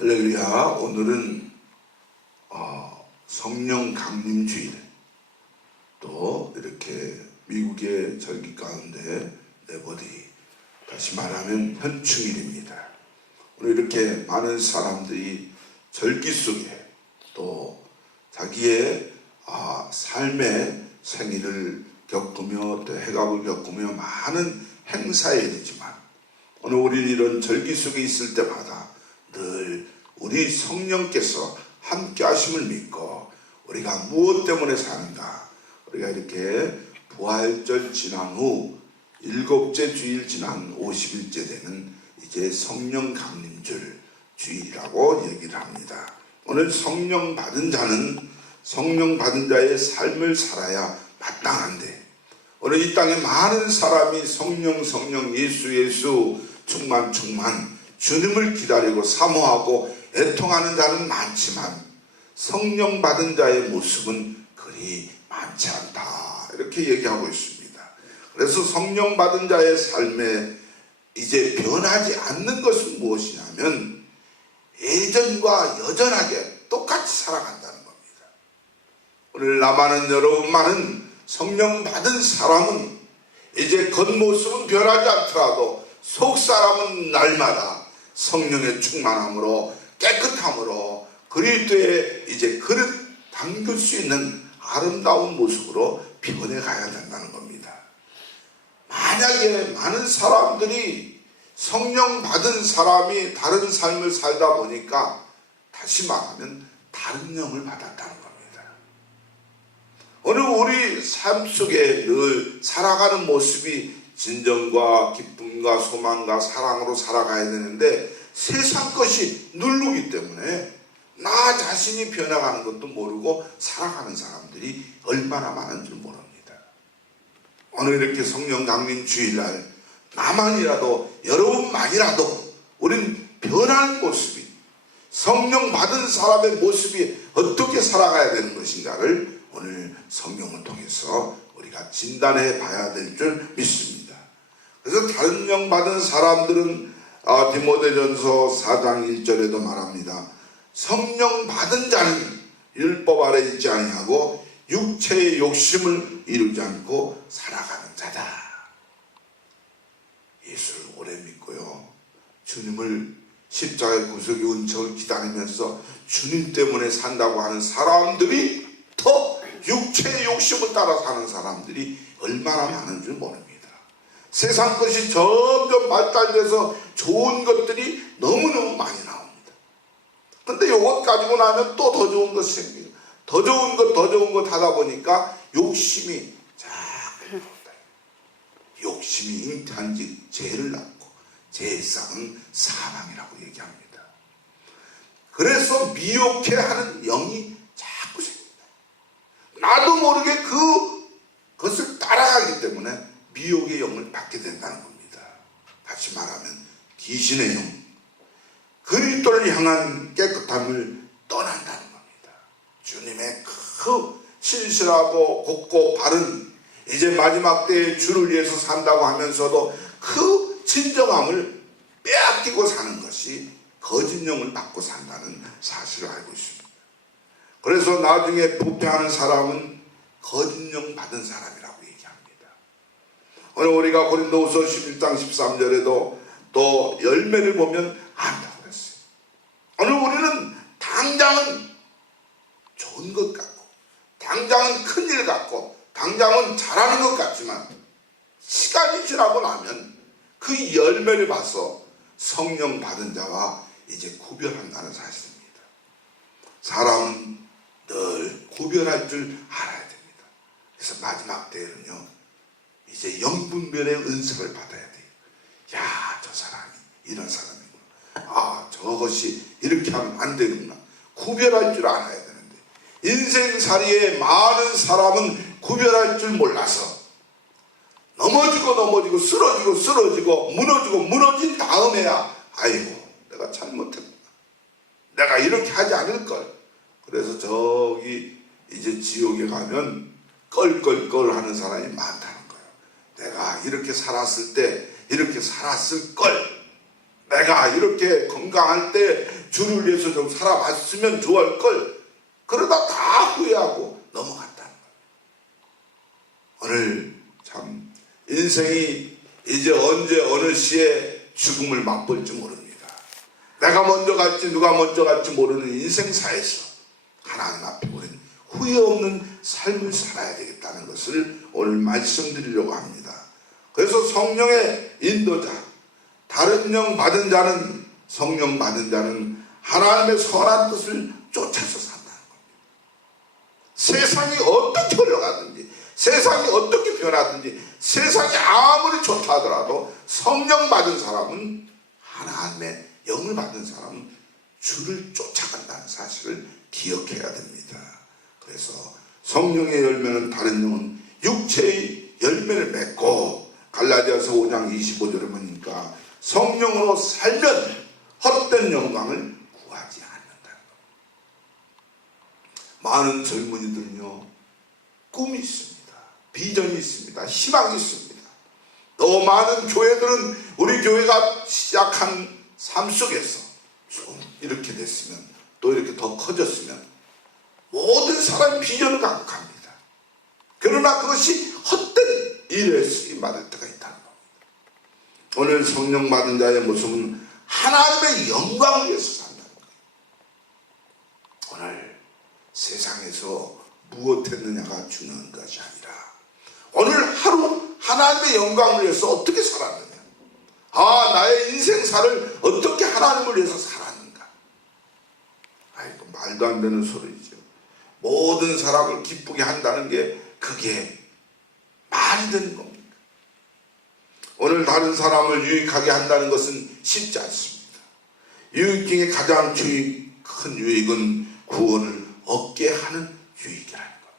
할렐루야. 오늘은 성령 강림 주일, 또 이렇게 미국의 절기 가운데 네버디, 다시 말하면 현충일입니다. 오늘 이렇게 많은 사람들이 절기 속에 또 자기의 삶의 생일을 겪으며 또 해갑을 겪으며 많은 행사일이지만, 오늘 우리는 이런 절기 속에 있을 때마다 늘 우리 성령께서 함께 하심을 믿고 우리가 무엇 때문에 사는가, 우리가 이렇게 부활절 지난 후 7째 주일 지난 50일째 되는 이제 성령 강림절 주일이라고 얘기를 합니다. 오늘 성령 받은 자는 성령 받은 자의 삶을 살아야 마땅한데, 오늘 이 땅에 많은 사람이 성령 예수 충만 주님을 기다리고 사모하고 애통하는 자는 많지만 성령 받은 자의 모습은 그리 많지 않다, 이렇게 얘기하고 있습니다. 그래서 성령 받은 자의 삶에 이제 변하지 않는 것은 무엇이냐면 예전과 여전하게 똑같이 살아간다는 겁니다. 오늘 남아는 여러분만은 성령 받은 사람은 이제 겉모습은 변하지 않더라도 속사람은 날마다 성령의 충만함으로 깨끗함으로 그리스도의 이제 그릇 담글 수 있는 아름다운 모습으로 변해 가야 된다는 겁니다. 만약에 많은 사람들이 성령 받은 사람이 다른 삶을 살다 보니까 다시 말하면 다른 영을 받았다는 겁니다. 오늘 우리 삶 속에 늘 살아가는 모습이 진정과 기쁨과 소망과 사랑으로 살아가야 되는데, 세상 것이 누르기 때문에 나 자신이 변해가는 것도 모르고 살아가는 사람들이 얼마나 많은 줄 모릅니다. 오늘 이렇게 성령 강림 주일날 나만이라도 여러분만이라도 우린 변하는 모습이, 성령 받은 사람의 모습이 어떻게 살아가야 되는 것인가를 오늘 성경을 통해서 우리가 진단해 봐야 될 줄 믿습니다. 그래서 다른 영 받은 사람들은 디모데전서 4장 1절에도 말합니다. 성령 받은 자는 율법 아래 있지 아니하고 육체의 욕심을 이루지 않고 살아가는 자다. 예수를 오래 믿고요, 주님을 십자가의 구속의 은총을 기다리면서 주님 때문에 산다고 하는 사람들이 더 육체의 욕심을 따라 사는 사람들이 얼마나 많은 줄 모릅니다. 세상 것이 점점 발달돼서 좋은 것들이 너무너무 많이 나옵니다. 근데 이것 가지고 나면 또 더 좋은 것이 생겨요. 더 좋은 것 하다 보니까 욕심이 자꾸 나온다. 욕심이 잉태한 지 죄를 낳고 죄의 싹은 사망이라고 얘기합니다. 그래서 미혹해 하는 영이 자꾸 생깁니다. 나도 모르게 그것을 따라가기 때문에 미혹의 영을 받게 된다는 겁니다. 다시 말하면 귀신의 영, 그리스도를 향한 깨끗함을 떠난다는 겁니다. 주님의 그 신실하고 곱고 바른 이제 마지막 때에 주를 위해서 산다고 하면서도 그 진정함을 빼앗기고 사는 것이 거짓 영을 받고 산다는 사실을 알고 있습니다. 그래서 나중에 부패하는 사람은 거짓 영 받은 사람이라고 얘기합니다. 오늘 우리가 고린도후서 11장 13절에도 또 열매를 보면 안다고 그랬어요. 오늘 우리는 당장은 좋은 것 같고, 당장은 큰일 같고, 당장은 잘하는 것 같지만 시간이 지나고 나면 그 열매를 봐서 성령 받은 자와 이제 구별한다는 사실입니다. 사람은 늘 구별할 줄 알아야 됩니다. 그래서 마지막 때에는요, 이제 영분별의 은사를 받아야 돼요. 야, 저 사람이 이런 사람이구나. 저것이 이렇게 하면 안 되구나. 구별할 줄 알아야 되는데, 인생살이에 많은 사람은 구별할 줄 몰라서 넘어지고 쓰러지고 무너진 다음에야 아이고, 내가 잘못했구나. 내가 이렇게 하지 않을걸. 그래서 저기 이제 지옥에 가면 껄껄껄 하는 사람이 많다는 거예요. 내가 이렇게 살았을 때 이렇게 살았을 걸, 내가 이렇게 건강할 때 주를 위해서 좀 살아봤으면 좋을 걸, 그러다 다 후회하고 넘어갔다는 거예요. 오늘 참 인생이 이제 언제 어느 시에 죽음을 맛볼지 모릅니다. 내가 먼저 갈지 누가 먼저 갈지 모르는 인생사에서 하나님 앞에 우리는 후회 없는 삶을 살아야 되겠다는 것을 오늘 말씀드리려고 합니다. 그래서 성령의 인도자, 다른 영 받은 자는, 성령 받은 자는 하나님의 선한 뜻을 쫓아서 산다는 겁니다. 세상이 어떻게 흘러가든지, 세상이 어떻게 변하든지, 세상이 아무리 좋다 하더라도 성령 받은 사람은, 하나님의 영을 받은 사람은 주를 쫓아간다는 사실을 기억해야 됩니다. 그래서 성령의 열매는, 다른 영은 육체의 열매를 맺고, 갈라디아서 5장 25절에 보니까 성령으로 살면 헛된 영광을 구하지 않는다. 많은 젊은이들은요, 꿈이 있습니다. 비전이 있습니다. 희망이 있습니다. 또 많은 교회들은 우리 교회가 시작한 삶 속에서 좀 이렇게 됐으면, 또 이렇게 더 커졌으면, 모든 사람이 비전을 갖고 갑니다. 그러나 그것이 헛된 일에 쓰임받을 때가 있다는 겁니다. 오늘 성령 받은 자의 모습은 하나님의 영광을 위해서 산다는 거예요. 오늘 세상에서 무엇 했느냐가 중요한 것이 아니라, 오늘 하루 하나님의 영광을 위해서 어떻게 살았느냐, 나의 인생사를 어떻게 하나님을 위해서 살았는가. 아이고, 말도 안 되는 소리죠. 모든 사람을 기쁘게 한다는 게 그게 말이 되는 겁니까? 오늘 다른 사람을 유익하게 한다는 것은 쉽지 않습니다. 유익 중에 가장 큰 유익은 구원을 얻게 하는 유익이라는 겁니다.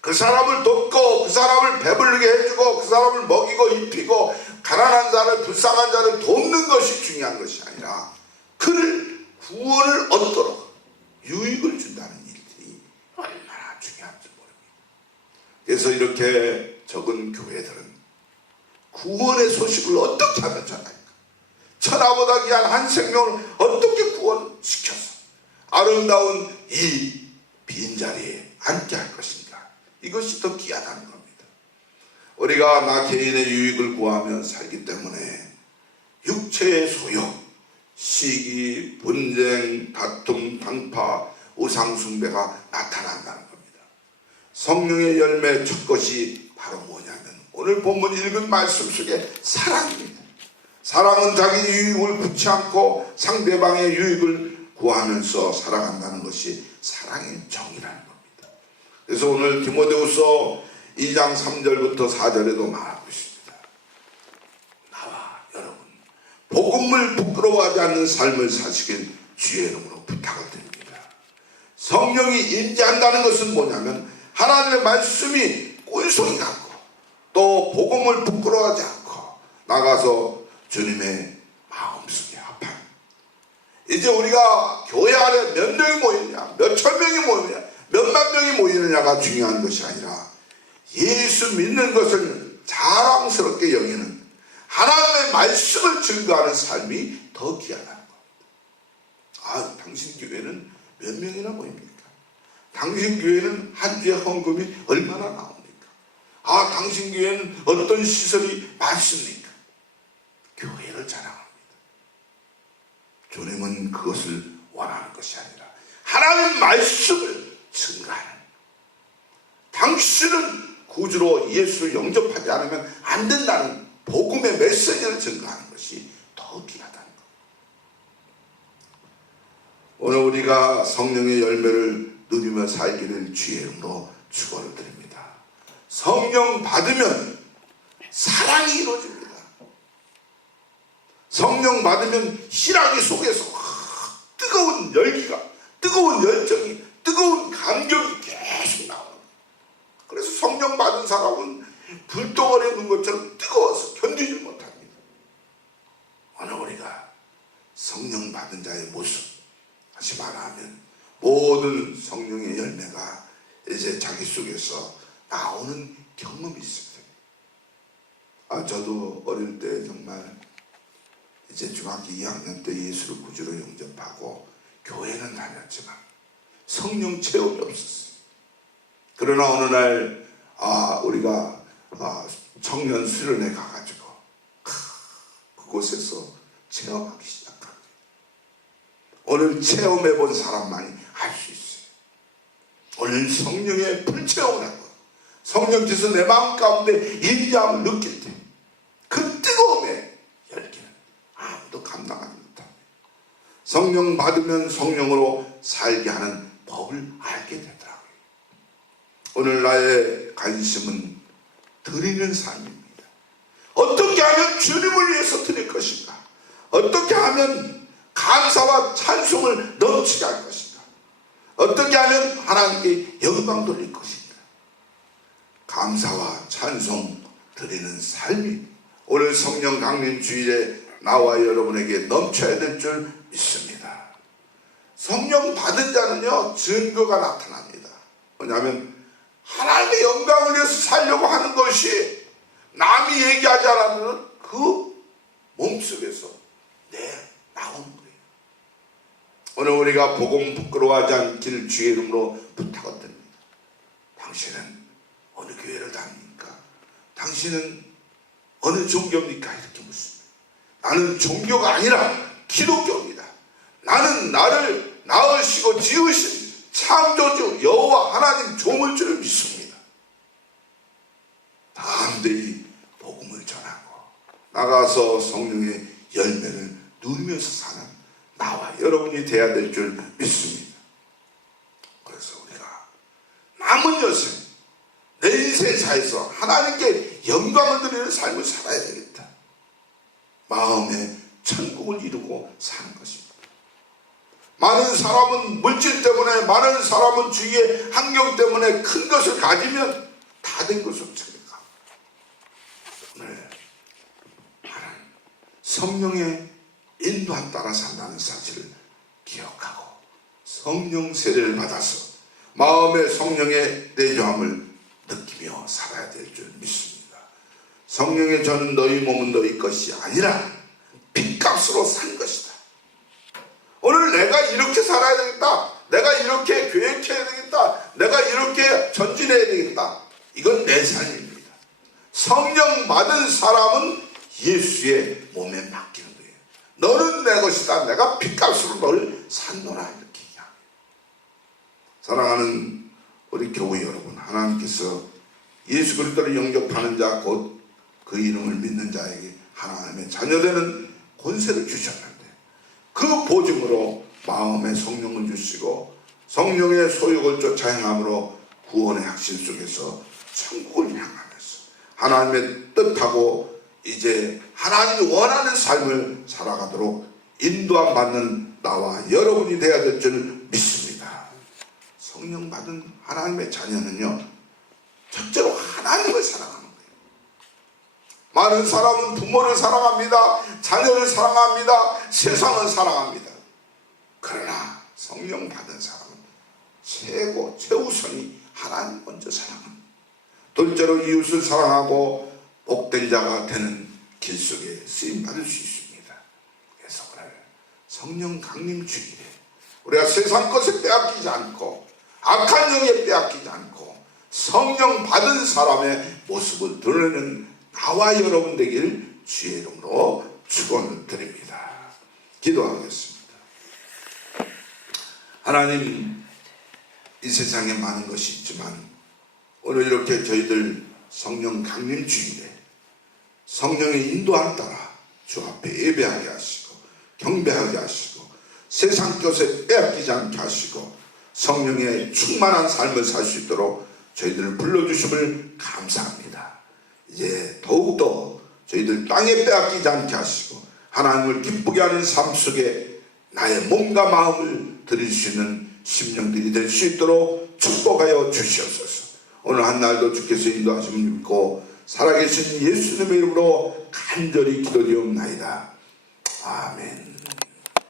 그 사람을 돕고, 그 사람을 배부르게 해주고, 그 사람을 먹이고 입히고, 가난한 자를, 불쌍한 자를 돕는 것이 중요한 것이 아니라, 그를 구원을 얻도록 유익을 준다는 일들이 얼마나 중요한지 모릅니다. 그래서 이렇게 적은 교회들은 구원의 소식을 어떻게 하면 전할까? 천하보다 귀한 한 생명을 어떻게 구원시켜서 아름다운 이 빈자리에 앉게 할 것인가? 이것이 더 귀하다는 겁니다. 우리가 나 개인의 유익을 구하며 살기 때문에 육체의 소욕, 시기, 분쟁, 다툼, 당파, 우상숭배가 나타난다는 겁니다. 성령의 열매 첫 것이 바로 뭐냐면, 오늘 본문 읽은 말씀 속에 사랑입니다. 사랑은 자기 유익을 구치 않고 상대방의 유익을 구하면서 살아간다는 것이 사랑의 정의라는 겁니다. 그래서 오늘 디모데후서 2장 3절부터 4절에도 말하고 있습니다. 나와 여러분, 복음을 부끄러워하지 않는 삶을 사시길 주의 이름으로 부탁을 드립니다. 성령이 임재한다는 것은 뭐냐면, 하나님의 말씀이 꿀송이 같고, 또 복음을 부끄러워하지 않고 나가서 주님의 마음속에 합한, 이제 우리가 교회 안에 몇 명이 모이느냐, 몇천 명이 모이느냐, 몇만 명이 모이느냐가 중요한 것이 아니라, 예수 믿는 것을 자랑스럽게 여기는 하나님의 말씀을 증거하는 삶이 더 귀하다는 겁니다. 당신 교회는 몇 명이나 모입니까? 당신 교회는 한 주에 헌금이 얼마나 나옵니까? 당신 교회는 어떤 시설이 많습니까? 교회를 자랑합니다. 주님은 그것을 원하는 것이 아니라 하나님 말씀을 증거하는, 당신은 구주로 예수를 영접하지 않으면 안 된다는 복음의 메시지를 증거하는 것이 더 귀하다는 것. 오늘 우리가 성령의 열매를 누리며 살기를 주의 이름으로 축원을 드립니다. 성령 받으면 사랑이 이루어집니다. 성령 받으면 희락이 속에서 뜨거운 열기가, 뜨거운 열정이, 뜨거운 감격이 계속 나옵니다. 그래서 성령 받은 사람은 불덩어리에 있는 것처럼 뜨거워서 견디지 못합니다. 오늘 우리가 성령 받은 자의 모습, 다시 말하면 모든 성령의 열매가 이제 자기 속에서 나오는 경험이 있습니다. 저도 어릴 때 정말 이제 중학교 2학년 때 예수를 구주로 영접하고 다녔지만 성령 체험이 없었어요. 그러나 어느 날 우리가 청년 수련회 가가지고 그곳에서 체험하기 시작한 거예요. 오늘 체험해 본 사람만이 알 수 있어요. 오늘 성령의 불체험을 하고 성령께서 내 마음 가운데 임재함을 느낄 때 그 뜨거움의 열기는 아무도 감당하지 못합니다. 성령 받으면 성령으로 살게 하는 법을 알게 되더라고요. 오늘 나의 관심은 드리는 삶입니다. 어떻게 하면 주님을 위해서 드릴 것인가? 어떻게 하면 감사와 찬송을 넘치게 할 것인가? 어떻게 하면 하나님께 영광 돌릴 것인가? 감사와 찬송 드리는 삶이 오늘 성령 강림 주일에 나와 여러분에게 넘쳐야 될 줄 믿습니다. 성령 받은 자는요 증거가 나타납니다. 뭐냐면 하나님의 영광을 위해서 살려고 하는 것이 남이 얘기하지 않아도 그 몸속에서 나오는 거예요. 오늘 우리가 복음 부끄러워하지 않기를 주의 이름으로 부탁을 드립니다. 당신은 어느 교회를 다닙니까? 당신은 어느 종교입니까? 이렇게 묻습니다. 나는 종교가 아니라 기독교입니다. 나는 나를 낳으시고 지으신 창조주 여호와 하나님 종을 줄 믿습니다. 담대히 복음을 전하고 나가서 성령의 열매를 누리면서 사는 나와 여러분이 되어야 될 줄 믿습니다. 그래서 우리가 남은 여생 내 인생사에서 하나님께 영광을 드리는 삶을 살아야 되겠다. 마음에 천국을 이루고 사는 것입니다. 많은 사람은 물질 때문에, 많은 사람은 주위의 환경 때문에 큰 것을 가지면 다 된 것으로 생각합니다. 오늘 성령의 인도함 따라 산다는 사실을 기억하고 성령 세례를 받아서 마음의 성령의 내조함을 느끼며 살아야 될 줄 믿습니다. 성령의 저는 너희 몸은 너희 것이 아니라 핏값으로 산 것이다. 오늘 내가 이렇게 살아야 되겠다. 내가 이렇게 계획해야 되겠다. 내가 이렇게 전진해야 되겠다. 이건 내 삶입니다. 성령 받은 사람은 예수의 몸에 맡기는 거예요. 너는 내 것이다. 내가 핏값으로 너를 샀노라. 이렇게 얘기합니다. 사랑하는 우리 교회 여러분, 하나님께서 예수 그리스도를 영접하는 자, 곧 그 이름을 믿는 자에게 하나님의 자녀되는 권세를 주셨는데 그 보증으로 마음에 성령을 주시고 성령의 소욕을 쫓아 행함으로 구원의 확신 속에서 천국을 향하면서 하나님의 뜻하고 이제 하나님이 원하는 삶을 살아가도록 인도함 받는 나와 여러분이 되어야 될 줄 믿습니다. 성령 받은 하나님의 자녀는요 첫째로 하나님을 사랑하는 거예요. 많은 사람은 부모를 사랑합니다. 자녀를 사랑합니다. 세상을 사랑합니다. 그러나 성령 받은 사람은 최우선이 하나님 먼저 사랑합니다. 둘째로 이웃을 사랑하고 복된 자가 되는 길 속에 쓰임받을 수 있습니다. 그래서 오늘 성령 강림 주일에 우리가 세상 것을 빼앗기지 않고 악한 영에 빼앗기지 않고 성령 받은 사람의 모습을 드러내는 나와 여러분 되길 주의 이름으로 축원을 드립니다. 기도하겠습니다. 하나님, 이 세상에 많은 것이 있지만 오늘 이렇게 저희들 성령 강림 주일에 성령의 인도함 따라 주 앞에 예배하게 하시고 경배하게 하시고 세상 것에 빼앗기지 않게 하시고 성령의 충만한 삶을 살 수 있도록 저희들을 불러주심을 감사합니다. 이제 더욱더 저희들 땅에 빼앗기지 않게 하시고 하나님을 기쁘게 하는 삶 속에 나의 몸과 마음을 드릴 수 있는 심령들이 될 수 있도록 축복하여 주시옵소서. 오늘 한 날도 주께서 인도하심을 믿고 살아계신 예수님의 이름으로 간절히 기도드리옵나이다. 아멘.